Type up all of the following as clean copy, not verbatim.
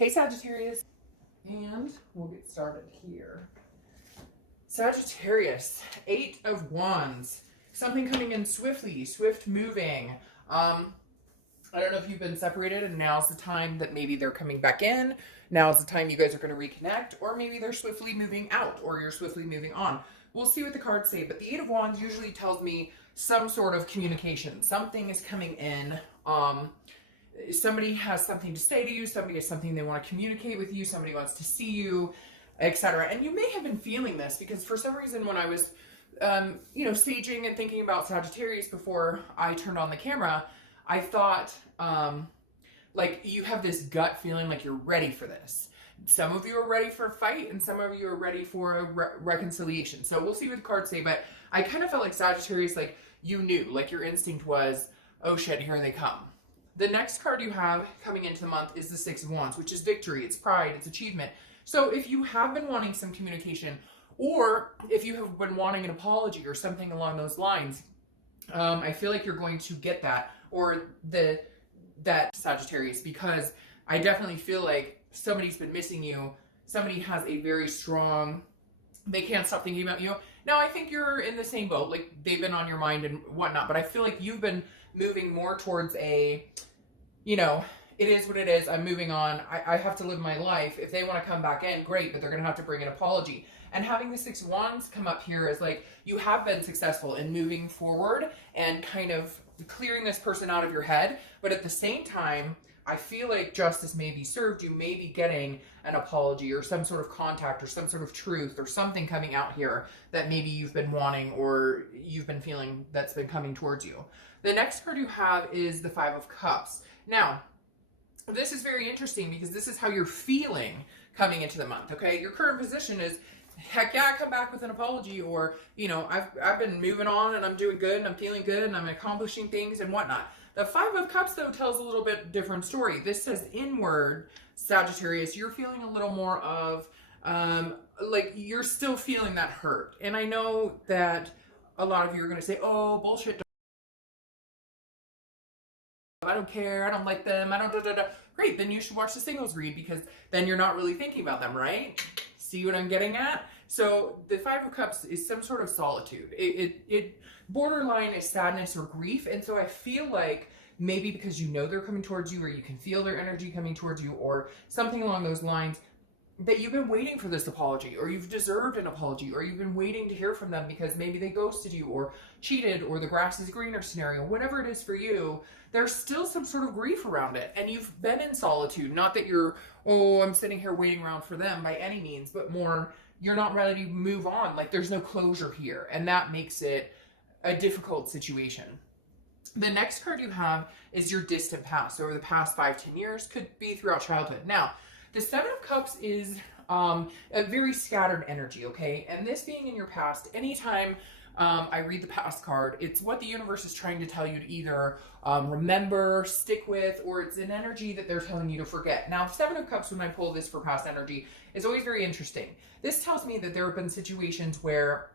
Hey Sagittarius, and we'll get started here. Sagittarius, 8 of Wands, something coming in swiftly, swift moving. I don't know if you've been separated and now's the time that maybe they're coming back in. Now's the time you guys are going to reconnect, or maybe they're swiftly moving out, or you're swiftly moving on. We'll see what the cards say, but the 8 of Wands usually tells me some sort of communication. Something is coming in. Somebody has something to say to you, somebody has something they want to communicate with you, somebody wants to see you, etc. And you may have been feeling this because for some reason when I was, staging and thinking about Sagittarius before I turned on the camera, I thought, like you have this gut feeling like you're ready for this. Some of you are ready for a fight and some of you are ready for a reconciliation. So we'll see what the cards say, but I kind of felt like Sagittarius, like you knew, like your instinct was, oh shit, here they come. The next card you have coming into the month is the 6 of Wands, which is victory, it's pride, it's achievement. So if you have been wanting some communication, or if you have been wanting an apology or something along those lines, I feel like you're going to get that, or that Sagittarius, because I definitely feel like somebody's been missing you. Somebody has a very strong, they can't stop thinking about you. Now, I think you're in the same boat, like they've been on your mind and whatnot, but I feel like you've been moving more towards a, it is what it is, I'm moving on, I have to live my life. If they want to come back in, great, but they're going to have to bring an apology. And having the 6 of Wands come up here is like, you have been successful in moving forward and kind of clearing this person out of your head, but at the same time, I feel like justice may be served. You may be getting an apology or some sort of contact or some sort of truth or something coming out here that maybe you've been wanting or you've been feeling that's been coming towards you. The next card you have is the 5 of Cups. Now, this is very interesting because this is how you're feeling coming into the month, okay? Your current position is, heck yeah, come back with an apology, or, I've been moving on and I'm doing good and I'm feeling good and I'm accomplishing things and whatnot. The 5 of Cups, though, tells a little bit different story. This says inward, Sagittarius, you're feeling a little more of, like, you're still feeling that hurt. And I know that a lot of you are going to say, oh, bullshit, I don't care, I don't like them, I don't da-da-da. Great, then you should watch the singles read, because then you're not really thinking about them, right? See what I'm getting at? So the 5 of Cups is some sort of solitude. It borderline is sadness or grief. And so I feel like maybe because you know they're coming towards you, or you can feel their energy coming towards you, or something along those lines, that you've been waiting for this apology, or you've deserved an apology, or you've been waiting to hear from them because maybe they ghosted you or cheated, or the grass is greener scenario, whatever it is for you, there's still some sort of grief around it. And you've been in solitude. Not that you're, oh, I'm sitting here waiting around for them by any means, but more, you're not ready to move on. Like there's no closure here. And that makes it a difficult situation. The next card you have is your distant past. Over the past 5-10 years, could be throughout childhood. Now, the 7 of Cups is a very scattered energy, okay? And this being in your past, anytime I read the past card, it's what the universe is trying to tell you to either remember, stick with, or it's an energy that they're telling you to forget. Now, 7 of Cups, when I pull this for past energy, is always very interesting. This tells me that there have been situations where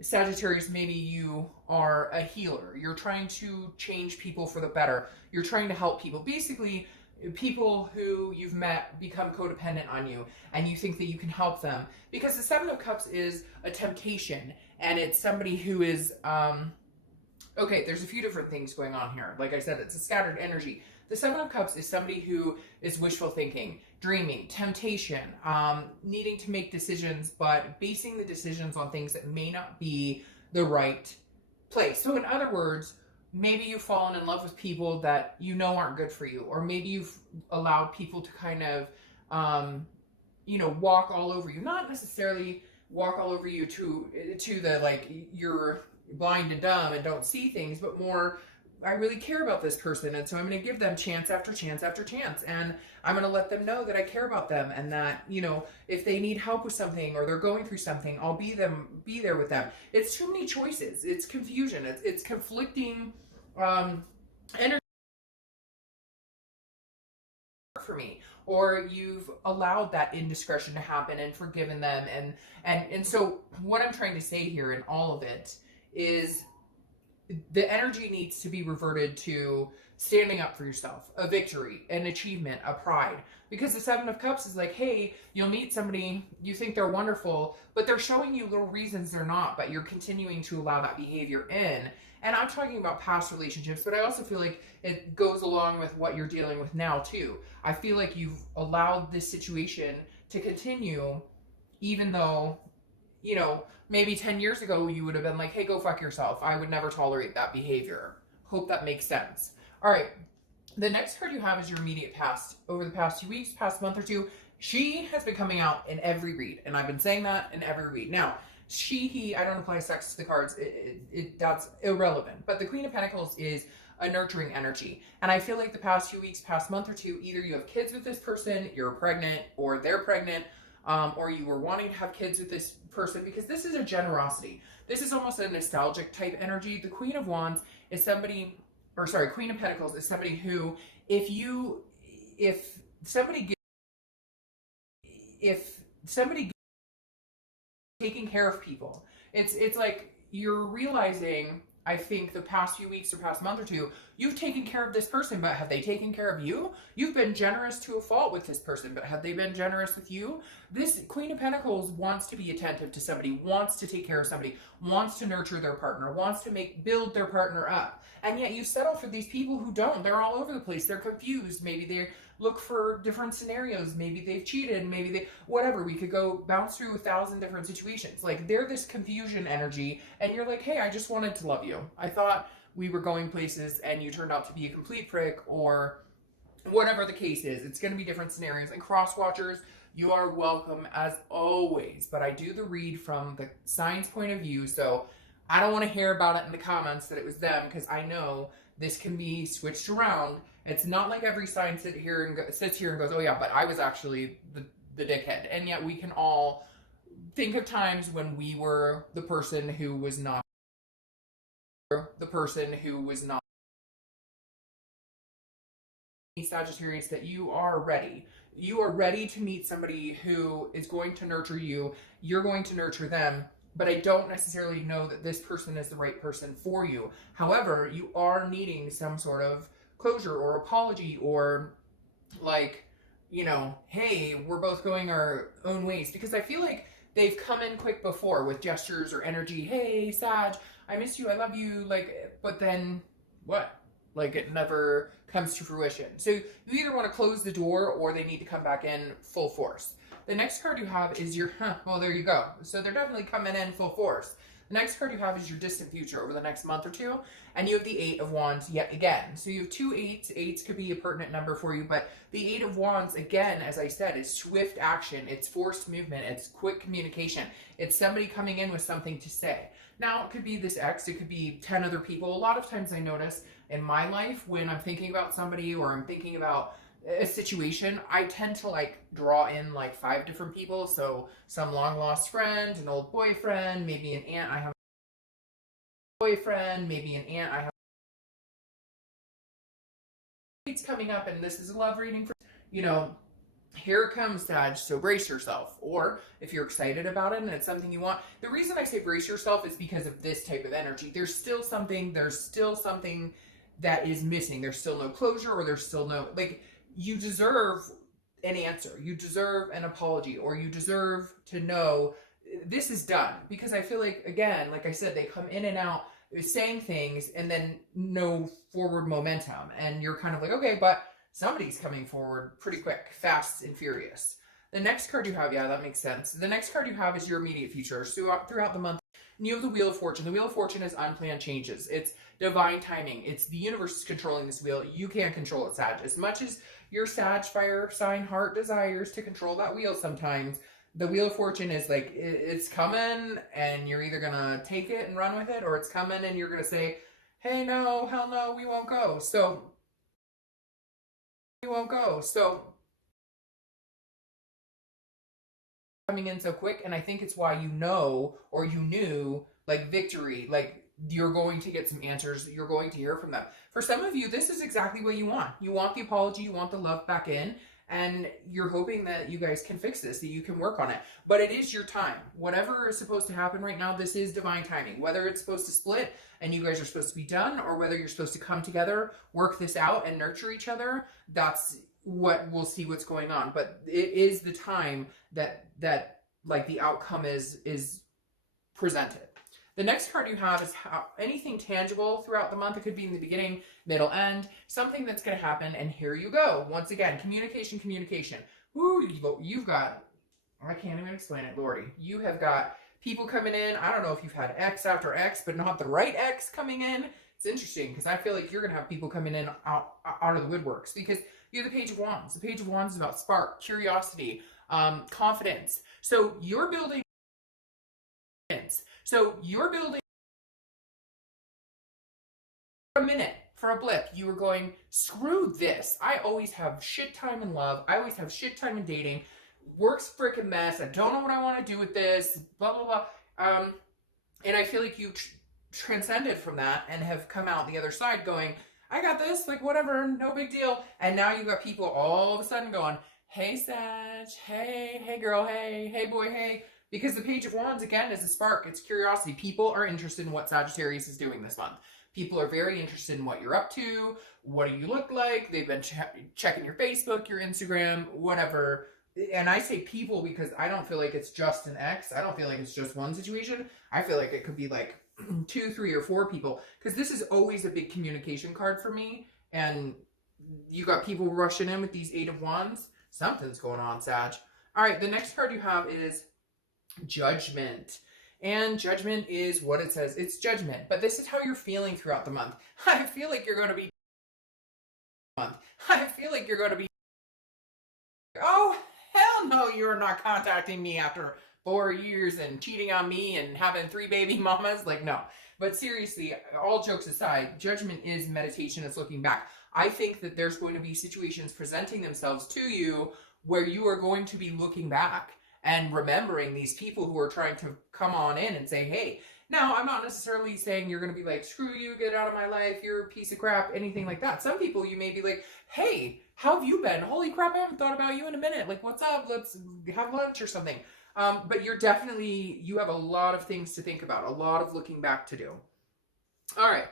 Sagittarius, maybe you are a healer. You're trying to change people for the better. You're trying to help people. Basically, people who you've met become codependent on you and you think that you can help them, because the 7 of Cups is a temptation, and it's somebody who is okay, there's a few different things going on here. Like I said, it's a scattered energy. The 7 of Cups is somebody who is wishful thinking, dreaming, temptation, needing to make decisions, but basing the decisions on things that may not be the right place. So in other words, maybe you've fallen in love with people that you know aren't good for you, or maybe you've allowed people to kind of, walk all over you. Not necessarily walk all over you to the, like, you're blind and dumb and don't see things, but more, I really care about this person, and so I'm going to give them chance after chance after chance, and I'm going to let them know that I care about them, and that, if they need help with something or they're going through something, I'll be there with them. It's too many choices. It's confusion. It's conflicting energy for me. Or you've allowed that indiscretion to happen and forgiven them, and so what I'm trying to say here in all of it is the energy needs to be reverted to standing up for yourself, a victory, an achievement, a pride. Because the Seven of Cups is like, hey, you'll meet somebody, you think they're wonderful, but they're showing you little reasons they're not, but you're continuing to allow that behavior in. And I'm talking about past relationships, but I also feel like it goes along with what you're dealing with now too. I feel like you've allowed this situation to continue, even though, you know, maybe 10 years ago you would have been like, hey, go fuck yourself. I would never tolerate that behavior. Hope that makes sense. All right. The next card you have is your immediate past. Over the past 2 weeks, past month or two, she has been coming out in every read. And I've been saying that in every read. Now, he, I don't apply sex to the cards. That's irrelevant. But the Queen of Pentacles is a nurturing energy. And I feel like the past few weeks, past month or two, either you have kids with this person, you're pregnant, or they're pregnant, or you were wanting to have kids with this person, because this is a generosity. This is almost a nostalgic type energy. The Queen of Wands is somebody, or sorry, Queen of Pentacles is somebody who, if somebody taking care of people, it's like you're realizing, I think the past few weeks or past month or two, you've taken care of this person, but have they taken care of you? You've been generous to a fault with this person, but have they been generous with you? This Queen of Pentacles wants to be attentive to somebody, wants to take care of somebody, wants to nurture their partner, wants to build their partner up. And yet you settle for these people who don't. They're all over the place. They're confused. Maybe they look for different scenarios. Maybe they've cheated. Maybe whatever. We could go bounce through 1,000 different situations. Like, they're this confusion energy, and you're like, hey, I just wanted to love you. I thought we were going places, and you turned out to be a complete prick, or whatever the case is. It's going to be different scenarios. And cross watchers, you are welcome as always. But I do the read from the sign's point of view, so I don't want to hear about it in the comments that it was them, because I know this can be switched around. It's not like every sign sits here and goes, oh yeah, but I was actually the dickhead. And yet we can all think of times when we were the person who was not Sagittarius, that you are ready. You are ready to meet somebody who is going to nurture you. You're going to nurture them. But I don't necessarily know that this person is the right person for you. However, you are needing some sort of closure or apology, or like, you know, hey, we're both going our own ways. Because I feel like they've come in quick before with gestures or energy. Hey, Sag, I miss you, I love you. Like, but then what? Like, it never comes to fruition. So you either want to close the door, or they need to come back in full force. The next card you have is your, well, there you go. So they're definitely coming in full force. The next card you have is your distant future over the next month or two. And you have the Eight of Wands yet again. So you have two eights. Eights could be a pertinent number for you. But the Eight of Wands, again, as I said, is swift action. It's forced movement. It's quick communication. It's somebody coming in with something to say. Now, it could be this ex. It could be 10 other people. A lot of times I notice in my life when I'm thinking about somebody, or I'm thinking about a situation, I tend to like draw in like 5 different people. So some long lost friend, an old boyfriend, maybe an aunt I have a boyfriend, maybe an aunt I have. It's coming up, and this is a love reading for, you know, here it comes, Sag, so brace yourself. Or if you're excited about it and it's something you want. The reason I say brace yourself is because of this type of energy. There's still something that is missing. There's still no closure, or there's still no, like, you deserve an answer. You deserve an apology, or you deserve to know this is done. Because I feel like, again, like I said, they come in and out saying things and then no forward momentum. And you're kind of like, okay, but somebody's coming forward pretty quick, fast and furious. The next card you have, yeah, that makes sense. The next card you have is your immediate future. So throughout the month, you have the Wheel of Fortune. The Wheel of Fortune is unplanned changes. It's divine timing. It's the universe is controlling this wheel. You can't control it, Sag. As much as your Sag fire sign heart desires to control that wheel sometimes, the Wheel of Fortune is like, it's coming, and you're either going to take it and run with it, or it's coming and you're going to say, hey, no, hell no, we won't go. So coming in so quick, and I think it's why you know, or you knew, like, victory, like, you're going to get some answers, you're going to hear from them. For some of you, this is exactly what you want. You want the apology, you want the love back in, and you're hoping that you guys can fix this, that you can work on it. But it is your time. Whatever is supposed to happen right now, this is divine timing. Whether it's supposed to split and you guys are supposed to be done, or whether you're supposed to come together, work this out, and nurture each other, that's what we'll see what's going on. But it is the time that like the outcome is presented. The next card you have is how anything tangible throughout the month. It could be in the beginning, middle, end, something that's going to happen. And here you go. Once again, communication, communication. Woo, you've got, I can't even explain it, Lordy. You have got people coming in. I don't know if you've had X after X, but not the right X coming in. It's interesting because I feel like you're going to have people coming in out of the woodworks, because you're the Page of Wands. The Page of Wands is about spark, curiosity, confidence. So you're building. So you're building for a minute, for a blip. You were going, screw this. I always have shit time in love. I always have shit time in dating. Work's freaking mess. I don't know what I want to do with this. Blah, blah, blah. And I feel like you transcended from that and have come out the other side going, I got this. Like, whatever. No big deal. And now you've got people all of a sudden going, hey, Sag. Hey girl. Hey boy. Hey. Because the Page of Wands, again, is a spark. It's curiosity. People are interested in what Sagittarius is doing this month. People are very interested in what you're up to. What do you look like? They've been checking your Facebook, your Instagram, whatever. And I say people because I don't feel like it's just an X. I don't feel like it's just one situation. I feel like it could be like 2, 3, or 4 people. Because this is always a big communication card for me. And you got people rushing in with these 8 of Wands. Something's going on, Sag. All right, the next card you have is Judgment. And Judgment is what it says. It's judgment. But this is how you're feeling throughout the month. I feel like you're going to be oh, hell no, you're not contacting me after 4 years and cheating on me and having 3 baby mamas. Like, no. But seriously, all jokes aside, judgment is meditation. It's looking back. I think that there's going to be situations presenting themselves to you where you are going to be looking back and remembering these people who are trying to come on in and say, hey, now I'm not necessarily saying you're going to be like, screw you, get out of my life, you're a piece of crap, anything like that. Some people you may be like, hey, how have you been? Holy crap, I haven't thought about you in a minute. Like, what's up? Let's have lunch or something. But you have a lot of things to think about, a lot of looking back to do. All right.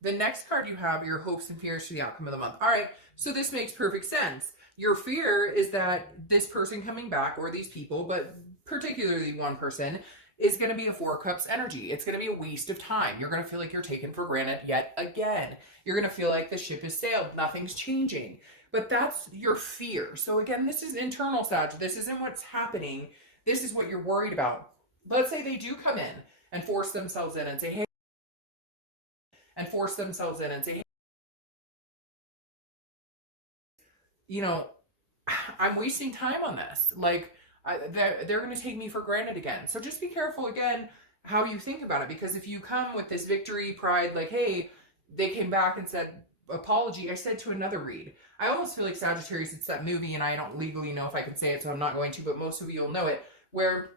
The next card you have are your hopes and fears for the outcome of the month. All right. So this makes perfect sense. Your fear is that this person coming back, or these people, but particularly one person, is going to be a 4 cups energy. It's going to be a waste of time. You're going to feel like you're taken for granted yet again. You're going to feel like the ship has sailed. Nothing's changing. But that's your fear. So again, this is internal, Sag. This isn't what's happening. This is what you're worried about. Let's say they do come in and force themselves in and say, hey, you know, I'm wasting time on this. Like, they're going to take me for granted again. So just be careful, again, how you think about it. Because if you come with this victory, pride, like, hey, they came back and said, apology. I said to another read, I almost feel like Sagittarius, it's that movie, and I don't legally know if I can say it, so I'm not going to, but most of you will know it, where,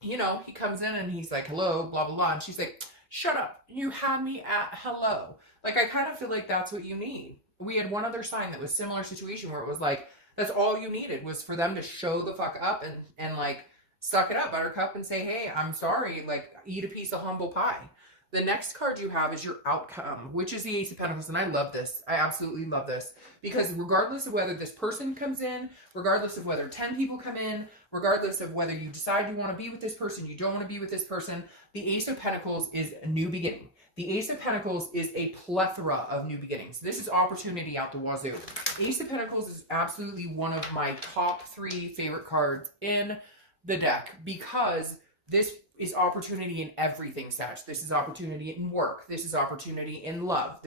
you know, he comes in and he's like, hello, blah, blah, blah. And she's like, shut up. You had me at hello. Like, I kind of feel like that's what you need. We had one other sign that was similar situation where it was like, that's all you needed was for them to show the fuck up and like, suck it up, buttercup, and say, hey, I'm sorry, like, eat a piece of humble pie. The next card you have is your outcome, which is the Ace of Pentacles. And I love this. I absolutely love this. Because regardless of whether this person comes in, regardless of whether 10 people come in, regardless of whether you decide you want to be with this person, you don't want to be with this person, the Ace of Pentacles is a new beginning. The Ace of Pentacles is a plethora of new beginnings. This is opportunity out the wazoo. Ace of Pentacles is absolutely one of my top 3 favorite cards in the deck, because this is opportunity in everything, Sag. This is opportunity in work. This is opportunity in love.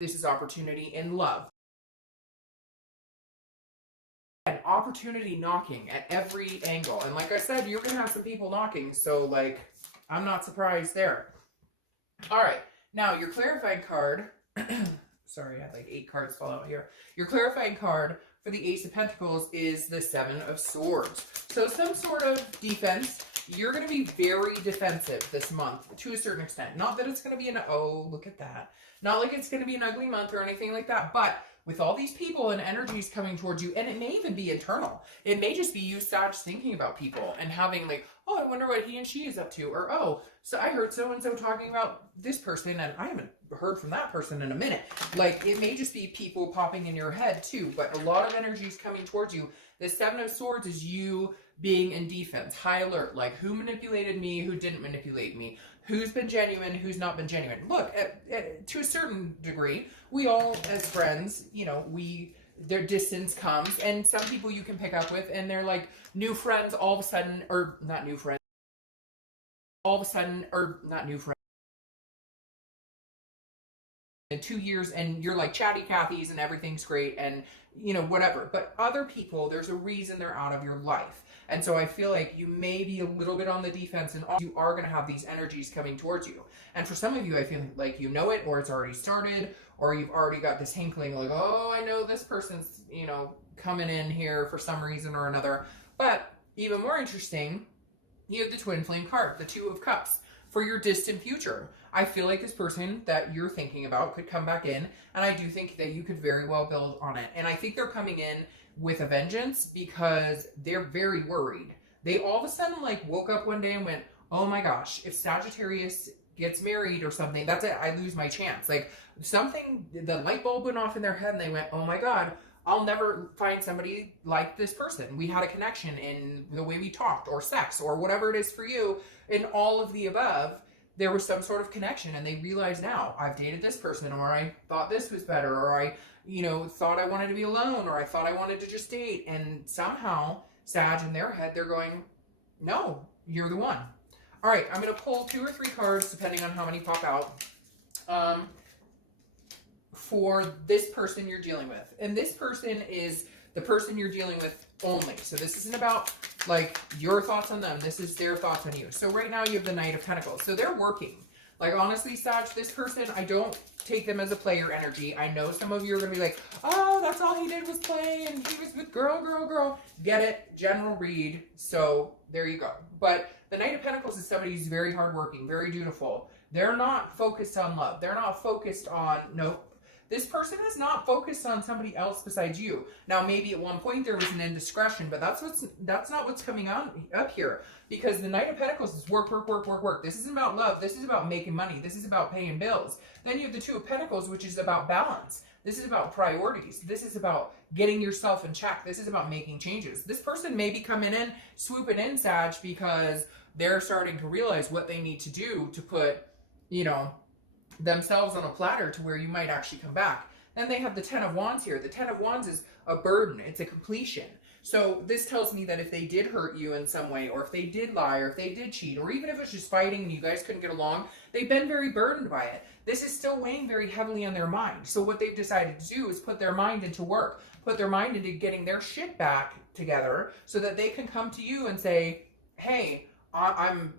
This is opportunity in love. And opportunity knocking at every angle. And like I said, you're going to have some people knocking. So, like, I'm not surprised there. All right. Now, your clarifying card. Sorry, I had like 8 cards fall out here. Your clarifying card for the Ace of Pentacles is the 7 of Swords. So some sort of defense. You're going to be very defensive this month to a certain extent. Not that it's going to be oh, look at that. Not like it's going to be an ugly month or anything like that. But with all these people and energies coming towards you, and it may even be internal. It may just be you, Sag, thinking about people and having like, oh, I wonder what he and she is up to, or oh, so I heard so-and-so talking about this person and I haven't heard from that person in a minute. Like, it may just be people popping in your head too, but a lot of energies coming towards you. The Seven of Swords is you being in defense, high alert, like who manipulated me, who didn't manipulate me, who's been genuine, who's not been genuine. Look, to a certain degree, we all as friends, you know, their distance comes, and some people you can pick up with, and they're like new friends all of a sudden, or not new friends, all of a sudden, or not new friends, in 2 years, and you're like chatty Cathy's and everything's great and you know whatever. But other people, there's a reason they're out of your life, and so I feel like you may be a little bit on the defense, and you are going to have these energies coming towards you. And for some of you, I feel like you know it, or it's already started, or you've already got this inkling like, oh, I know this person's, you know, coming in here for some reason or another. But even more interesting, you have the Twin Flame card, the Two of Cups, for your distant future. I feel like this person that you're thinking about could come back in, and I do think that you could very well build on it. And I think they're coming in with a vengeance because they're very worried. They all of a sudden like woke up one day and went, oh my gosh, if Sagittarius gets married or something, that's it, I lose my chance. Like something, the light bulb went off in their head and they went, oh my God, I'll never find somebody like this person. We had a connection in the way we talked, or sex, or whatever it is for you. In all of the above, there was some sort of connection, and they realize now, I've dated this person, or I thought this was better, or I, you know, thought I wanted to be alone, or I thought I wanted to just date. And somehow, Sag, in their head, they're going, no, you're the one. All right, I'm going to pull 2 or 3 cards, depending on how many pop out, for this person you're dealing with. And this person is the person you're dealing with only. So this isn't about like your thoughts on them. This is their thoughts on you. So right now you have the Knight of Pentacles. So they're working. Like honestly, Sag, this person, I don't take them as a player energy. I know some of you are going to be like, oh, that's all he did was play and he was with girl. Get it? General read. So there you go. But the Knight of Pentacles is somebody who's very hardworking, very dutiful. They're not focused on love. They're not focused on, nope. This person is not focused on somebody else besides you. Now, maybe at one point there was an indiscretion, but that's not what's coming up here. Because the Knight of Pentacles is work. This isn't about love. This is about making money. This is about paying bills. Then you have the Two of Pentacles, which is about balance. This is about priorities. This is about getting yourself in check. This is about making changes. This person may be coming in, swooping in, Sag, because they're starting to realize what they need to do to put, you know, themselves on a platter to where you might actually come back. Then they have the Ten of Wands here. The Ten of Wands is a burden. It's a completion. So this tells me that if they did hurt you in some way, or if they did lie, or if they did cheat, or even if it's just fighting and you guys couldn't get along, they've been very burdened by it. This is still weighing very heavily on their mind. So what they've decided to do is put their mind into work, put their mind into getting their shit back together so that they can come to you and say, hey, I'm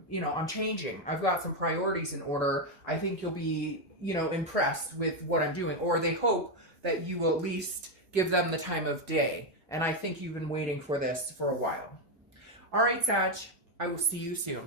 changing. I've got some priorities in order. I think you'll be, impressed with what I'm doing. Or they hope that you will at least give them the time of day. And I think you've been waiting for this for a while. All right, Sag, I will see you soon.